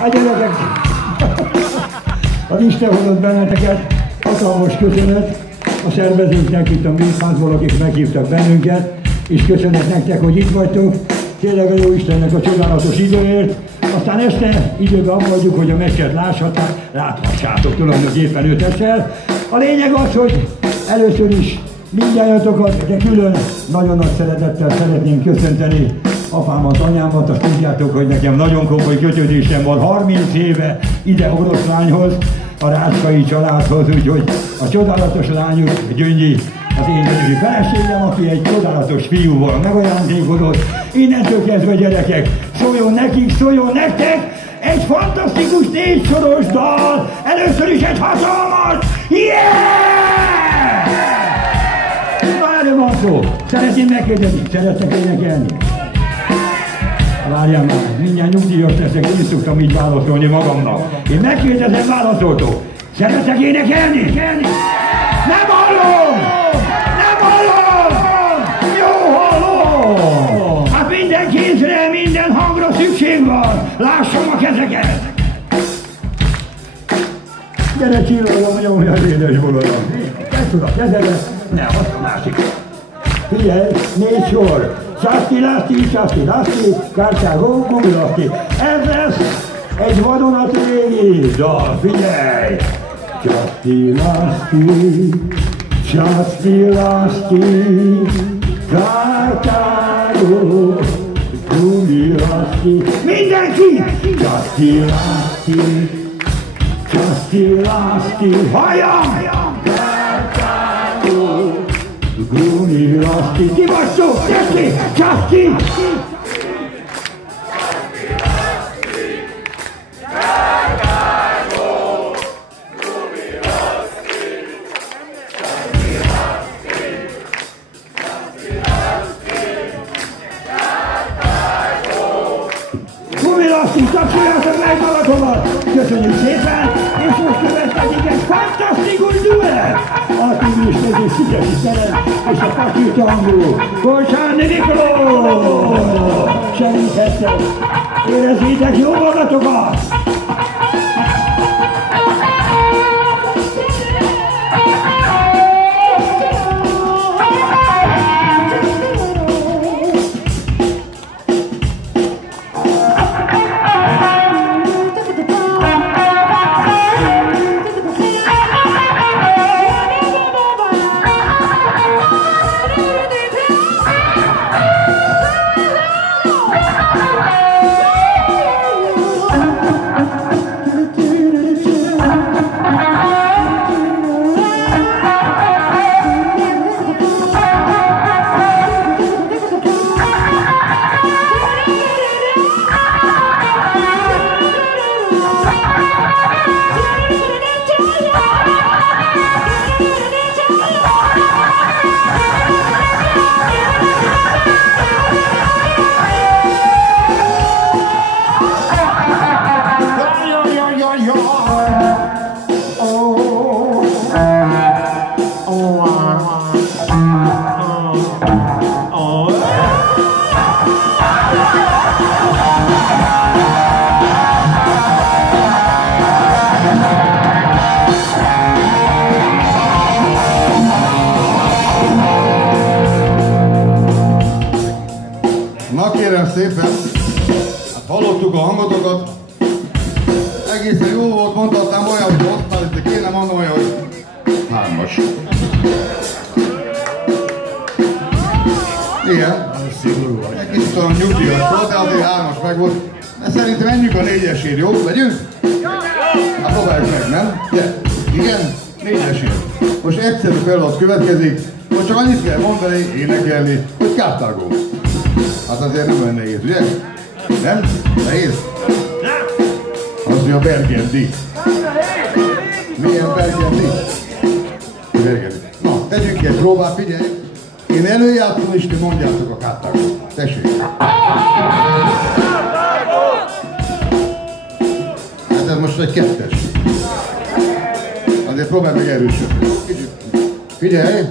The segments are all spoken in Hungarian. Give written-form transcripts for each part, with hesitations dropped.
Hát gyerekek, az Isten hozott benneteket, hatalmas köszönet a szervezőknek itt a Mégházból, akik meghívtak bennünket, és köszönet nektek, hogy itt vagytok. Tényleg a jó Istennek a csodálatos időért. Aztán este időben abba vagyunk, hogy a meccset láthassátok tulajdonképpen őtessel. A lényeg az, hogy először is mindjárt, de külön nagyon nagy szeretettel szeretném köszönteni apámat, anyámat, azt tudjátok, hogy nekem nagyon komoly kötődésem van 30 éve ide Oroszlányhoz, a Rácskai családhoz, úgyhogy a csodálatos lányuk, Gyöngyi, az én gyöngyi feleségem, aki egy csodálatos fiúval megajándékozott. Innentől kezdve, gyerekek, szóljon nekik, szóljon nektek egy fantasztikus 4 soros dal, először is egy hatalmas yeah! Na, erről van szó. Szeretném megkérdezni, szeretnek énekelni? Várjál már, mindjárt nyugdíjas leszek, én szoktam így válaszolni magamnak. Én megkérdezem, válaszoltok. Szeretek énekelni? Nem hallom! Nem hallom! Jó, hallom! Hát minden kézre, minden hangra szükség van. Lássam a kezeket! Gyere csillagom, nyomj az édes borodom. Kezd a kezedet, ne, azt a másikra. Figyelj, 4 sor. Csaszti, lasti, kártyágó, gumilaszti. Ez lesz egy vadonatrégi dal, figyelj! Csaszti, lasti, kártyágó, gumilaszti. Mindenki! Csaszti, lasti, halljam! Kártyágó, gumilaszti. Ti vagytok! Gyerti! Csaszti! Tapsoljátok meg magatokat! Köszönjük szépen! És most következik egy fantasztikus duett! Artúris közé Szigeti Szeret és a Paki Tangó! Korsáni Miklós! Segíthettek! Érezzétek jó magatokat! Szépen, hát hallottuk a hangotokat, egészen jó volt, mondhatnám olyan, hogy osztál, de kéne mondom olyan, hogy 3-as. Igen, egy kicsit olyan nyugdíjas volt, de azért 3-as meg volt. De szerintem menjünk a 4-esért, jó? Megyünk? Hát próbáljuk meg, nem? De, igen, 4-esért. Most egyszerű feladat következik, most csak annyit kell mondani, énekelni, hogy Kártágó. Hát azért nem olyan nehéz, ugye? Nem? Nehéz? Az, hogy a Bergendi. Milyen Bergendi? Bergendi. Na, tegyünk egy próbát, figyelj! Én előjátszom, és ti mondjátok a Kártágót. Tessék! Hát ez most egy 2-es. Azért próbálj meg erősödni. Figyelj!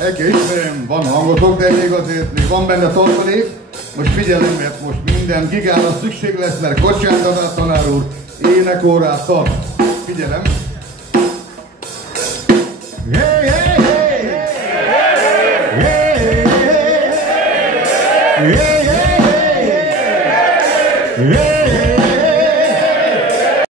El kell ismerem, van hangotok, de még van benne tartalék. Most figyelem, mert most minden gigára szükség lesz, mert Kocsán Tanár tanár úr énekórát tart. Figyelem! Hey, hey!